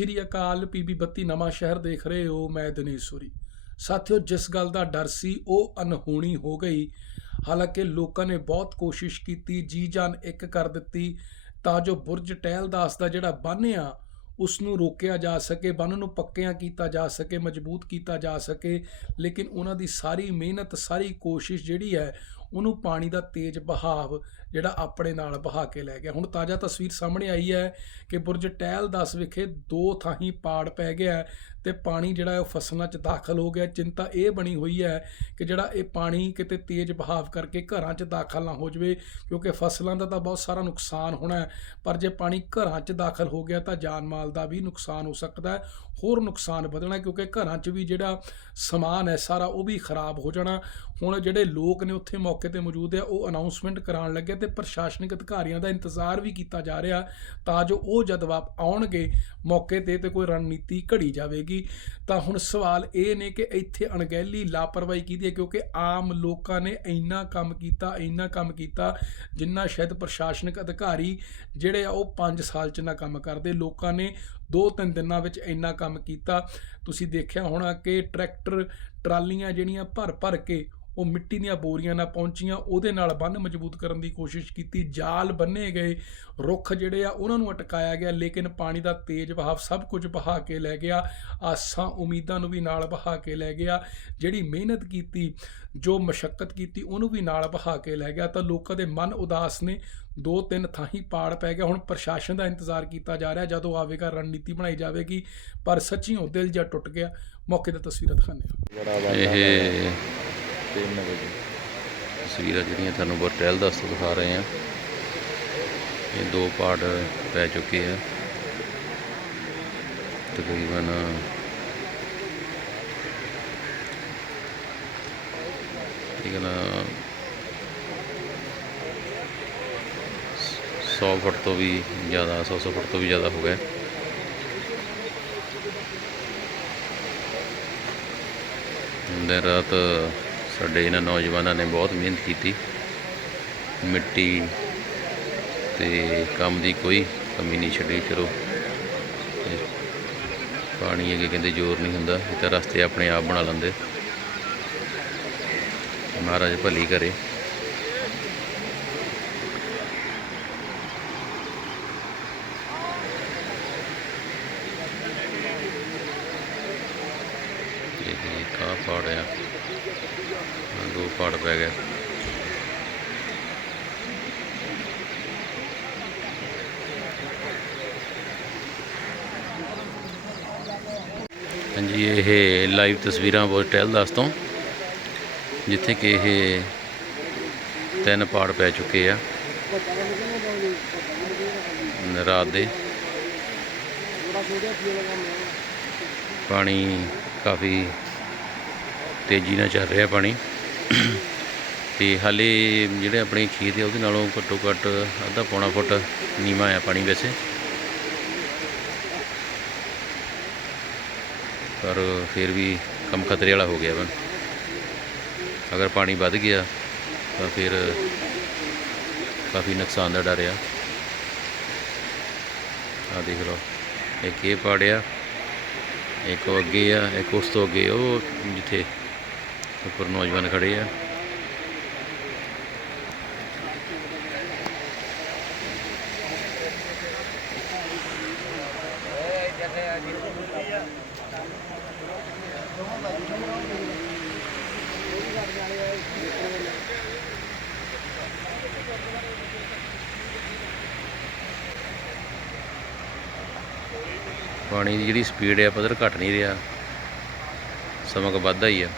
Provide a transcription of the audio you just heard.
ਸ਼੍ਰੀ ਅਕਾਲ PB 32 ਨਵਾਂ ਸ਼ਹਿਰ ਦੇਖ ਰਹੇ ਹੋ ਮੈਂ ਦਿਨੇਸ਼ਵਰੀ ਸਾਥਿਓ, ਜਿਸ ਗੱਲ ਦਾ ਡਰ ਸੀ, ਉਹ ਅਨਹੋਣੀ ਹੋ ਗਈ। ਹਾਲਾਂਕਿ ਲੋਕਾਂ ਨੇ ਬਹੁਤ ਕੋਸ਼ਿਸ਼ ਕੀਤੀ, ਜੀ ਜਾਨ ਇੱਕ ਕਰ ਦਿੱਤੀ, ਤਾਂ ਜੋ ਬੁਰਜ ਟਹਿਲਦਾਸ ਦਾ ਜਿਹੜਾ ਬੰਨ ਆ ਉਸ ਨੂੰ ਰੋਕਿਆ ਜਾ ਸਕੇ, ਬੰਨ ਨੂੰ ਪੱਕਿਆਂ ਕੀਤਾ ਜਾ ਸਕੇ, ਮਜ਼ਬੂਤ ਕੀਤਾ ਜਾ ਸਕੇ। ਲੇਕਿਨ ਉਹਨਾਂ ਦੀ ਸਾਰੀ ਮਿਹਨਤ, ਸਾਰੀ ਕੋਸ਼ਿਸ਼ ਜਿਹੜੀ ਹੈ ਉਹਨੂੰ ਪਾਣੀ ਦਾ ਤੇਜ਼ ਬਹਾਵ ਜਿਹੜਾ ਆਪਣੇ ਨਾਲ ਬਹਾ ਕੇ ਲੈ ਗਿਆ। ਹੁਣ ਤਾਜ਼ਾ ਤਸਵੀਰ ਸਾਹਮਣੇ ਆਈ ਹੈ ਕਿ ਬੁਰਜ ਟਹਿਲ 10 ਵਿਖੇ ਦੋ ਥਾਹੀਂ ਪਾੜ ਪੈ ਗਿਆ। ਤੇ ਪਾਣੀ ਜਿਹੜਾ ਹੈ ਉਹ ਫਸਲਾਂ 'ਚ ਦਾਖਲ ਹੋ ਗਿਆ। ਚਿੰਤਾ ਇਹ ਬਣੀ ਹੋਈ ਹੈ ਕਿ ਜਿਹੜਾ ਇਹ ਪਾਣੀ ਕਿਤੇ ਤੇਜ਼ ਬਹਾਵ ਕਰਕੇ ਘਰਾਂ 'ਚ ਦਾਖਲ ਨਾ ਹੋ ਜਾਵੇ, ਕਿਉਂਕਿ ਫਸਲਾਂ ਦਾ ਤਾਂ ਬਹੁਤ ਸਾਰਾ ਨੁਕਸਾਨ ਹੋਣਾ ਪਰ ਜੇ ਪਾਣੀ ਘਰਾਂ 'ਚ ਦਾਖਲ ਹੋ ਗਿਆ ਤਾਂ ਜਾਨ ਮਾਲ ਦਾ ਵੀ ਨੁਕਸਾਨ ਹੋ ਸਕਦਾ ਹੈ, ਹੋਰ ਨੁਕਸਾਨ ਵਧਣਾ ਕਿਉਂਕਿ ਘਰਾਂ 'ਚ ਵੀ ਜਿਹੜਾ ਸਮਾਨ ਹੈ ਸਾਰਾ ਉਹ ਵੀ ਖਰਾਬ ਹੋ ਜਾਣਾ। ਹੁਣ ਜਿਹੜੇ ਲੋਕ ਨੇ ਉੱਥੇ ਮੌਕੇ ਤੇ ਮੌਜੂਦ ਹੈ, ਉਹ ਅਨਾਉਂਸਮੈਂਟ ਕਰਾਉਣ ਲੱਗੇ ਤੇ ਪ੍ਰਸ਼ਾਸਨਿਕ ਅਧਿਕਾਰੀਆਂ ਦਾ ਇੰਤਜ਼ਾਰ ਵੀ ਕੀਤਾ ਜਾ ਰਿਹਾ ਤਾਂ ਜੋ ਉਹ ਜਦ ਵਾਪ ਆਉਣਗੇ, ਮੌਕੇ ਤੇ ਤੇ ਕੋਈ ਰਣਨੀਤੀ ਘੜੀ ਜਾਵੇਗੀ। ਤਾਂ ਹੁਣ ਸਵਾਲ ਇਹ ਨੇ ਕਿ ਇੱਥੇ ਅਣਗਹਿਲੀ ਲਾਪਰਵਾਹੀ ਕੀਤੀ ਹੈ? ਕਿਉਂਕਿ ਆਮ ਲੋਕਾਂ ਨੇ ਇੰਨਾ ਕੰਮ ਕੀਤਾ, ਇੰਨਾ ਕੰਮ ਕੀਤਾ, ਜਿੰਨਾ ਸ਼ਾਇਦ ਪ੍ਰਸ਼ਾਸਨਿਕ ਅਧਿਕਾਰੀ ਜਿਹੜੇ ਆ ਉਹ 5 ਸਾਲ ਚ ਨਾ ਕੰਮ ਕਰਦੇ। ਲੋਕਾਂ ਨੇ ਦੋ ਤਿੰਨ ਦਿਨਾਂ ਵਿੱਚ ਇੰਨਾ ਕੰਮ ਕੀਤਾ। ਤੁਸੀਂ ਦੇਖਿਆ ਹੋਣਾ ਕਿ ਟਰੈਕਟਰ, ਟਰਾਲੀਆਂ ਜਿਹੜੀਆਂ ਭਰ ਭਰ ਕੇ ਉਹ ਮਿੱਟੀ ਦੀਆਂ ਬੋਰੀਆਂ ਨਾਲ ਪਹੁੰਚੀਆਂ, ਉਹਦੇ ਨਾਲ ਬੰਨ ਮਜ਼ਬੂਤ ਕਰਨ ਦੀ ਕੋਸ਼ਿਸ਼ ਕੀਤੀ। ਜਾਲ ਬੰਨੇ ਗਏ। ਰੁੱਖ ਜਿਹੜੇ ਆ, ਉਹਨਾਂ ਨੂੰ ਅਟਕਾਇਆ ਗਿਆ, ਲੇਕਿਨ ਪਾਣੀ ਦਾ ਤੇਜ਼ ਵਹਾਅ ਸਭ ਕੁਝ ਬਹਾ ਕੇ ਲੈ ਗਿਆ। ਆਸਾਂ ਉਮੀਦਾਂ ਨੂੰ ਵੀ ਨਾਲ ਬਹਾ ਕੇ ਲੈ ਗਿਆ। ਜਿਹੜੀ ਮਿਹਨਤ ਕੀਤੀ, ਜੋ ਮਸ਼ੱਕਤ ਕੀਤੀ, ਉਹਨੂੰ ਵੀ ਨਾਲ ਬਹਾ ਕੇ ਲੈ ਗਿਆ। ਤਾਂ ਲੋਕਾਂ ਦੇ ਮਨ ਉਦਾਸ ਨੇ। ਦੋ ਤਿੰਨ ਥਾਹੀਂ ਪਾੜ ਪੈ ਗਿਆ ਹੁਣ ਪ੍ਰਸ਼ਾਸਨ ਦਾ ਇੰਤਜ਼ਾਰ ਕੀਤਾ ਜਾ ਰਿਹਾ, ਜਦੋਂ ਆਵੇਗਾ ਰਣਨੀਤੀ ਬਣਾਈ ਜਾਵੇਗੀ। ਪਰ ਸੱਚੀਓ ਦਿਲ ਜਾਂ ਟੁੱਟ ਗਿਆ। ਮੌਕੇ ਤੇ ਤਸਵੀਰਾਂ ਦਿਖਾਉਂਦੇ ਹਾਂ। ਇਹ ਤਿੰਨ ਵਜੇ। ਤਸਵੀਰਾਂ ਜਿਹੜੀਆਂ ਤੁਹਾਨੂੰ ਬਰਟੈਲ ਟਹਿਲ ਦੱਸ ਤੋਂ ਦਿਖਾ ਰਹੇ ਆ ਇਹ ਦੋ ਪਾਰਟ ਪੈ ਚੁੱਕੇ ਆ। ਤਕਰੀਬਨ ਠੀਕ ਹੈ ਨਾ 100 ਫੁੱਟ ਤੋਂ ਵੀ ਜ਼ਿਆਦਾ 100 100 ਫੁੱਟ ਤੋਂ ਵੀ ਜ਼ਿਆਦਾ ਹੋ ਗਿਆ ਦਿਨ ਰਾਤ ਸਾਡੇ ਇਹਨਾਂ ਨੌਜਵਾਨਾਂ ਨੇ ਬਹੁਤ ਮਿਹਨਤ ਕੀਤੀ। ਮਿੱਟੀ ਤੇ ਕੰਮ ਦੀ ਕੋਈ ਕਮੀ ਨਹੀਂ ਛੱਡੀ, ਚਲੋ। ਤੇ ਪਾਣੀ ਅੱਗੇ ਕਹਿੰਦੇ ਜ਼ੋਰ ਨਹੀਂ ਹੁੰਦਾ, ਇਹ ਤਾਂ ਰਸਤੇ ਆਪਣੇ ਆਪ ਬਣਾ ਲੈਂਦੇ। ਮਹਾਰਾਜ ਭਲੀ ਕਰੇ ਇਹ ਕਾ ਪਾੜ ਆ। ਆਹ ਦੋ ਪਾੜ ਪੈ ਗਏ। ਹਾਂਜੀ, ਇਹ ਲਾਈਵ ਤਸਵੀਰਾਂ ਬਹੁਤ ਟਹਿਲ ਦੱਸ ਤੋਂ ਜਿੱਥੇ ਕਿ ਇਹ ਤਿੰਨ ਪਾੜ ਪੈ ਚੁੱਕੇ ਆ। ਰਾਤ ਦੇ। ਪਾਣੀ ਕਾਫੀ ਤੇਜ਼ੀ ਨਾਲ ਚੱਲ ਰਿਹਾ ਪਾਣੀ। ਤੇ ਹਾਲੇ ਜਿਹੜੇ ਆਪਣੇ ਖੇਤ ਆ, ਉਹਦੇ ਨਾਲੋਂ ਘੱਟੋ ਘੱਟ ਅੱਧਾ ਪੌਣਾ ਫੁੱਟ ਨੀਵਾਂ ਆ ਪਾਣੀ ਵੈਸੇ। ਪਰ ਫਿਰ ਵੀ ਕੰਮ ਖਤਰੇ ਵਾਲਾ ਹੋ ਗਿਆ ਵਾ। ਅਗਰ ਪਾਣੀ ਵੱਧ ਗਿਆ, ਤਾਂ ਫਿਰ ਕਾਫੀ ਨੁਕਸਾਨ ਦਾ ਡਰ ਆ। ਆ ਦੇਖ ਲਓ, ਇੱਕ ਇਹ ਪਾੜਿਆ ਇੱਕ ਉਹ ਅੱਗੇ ਆ, ਇੱਕ ਉਸ ਤੋਂ ਅੱਗੇ, ਉਹ ਜਿੱਥੇ ਉੱਪਰ ਨੌਜਵਾਨ ਖੜੇ ਆ। ਪਾਣੀ ਦੀ ਜਿਹੜੀ ਸਪੀਡ ਹੈ ਪੱਧਰ ਘਟ ਨਹੀਂ ਰਿਹਾ। ਸਮਾਂ ਕੁ ਵੱਧਦਾ ਹੀ ਆ।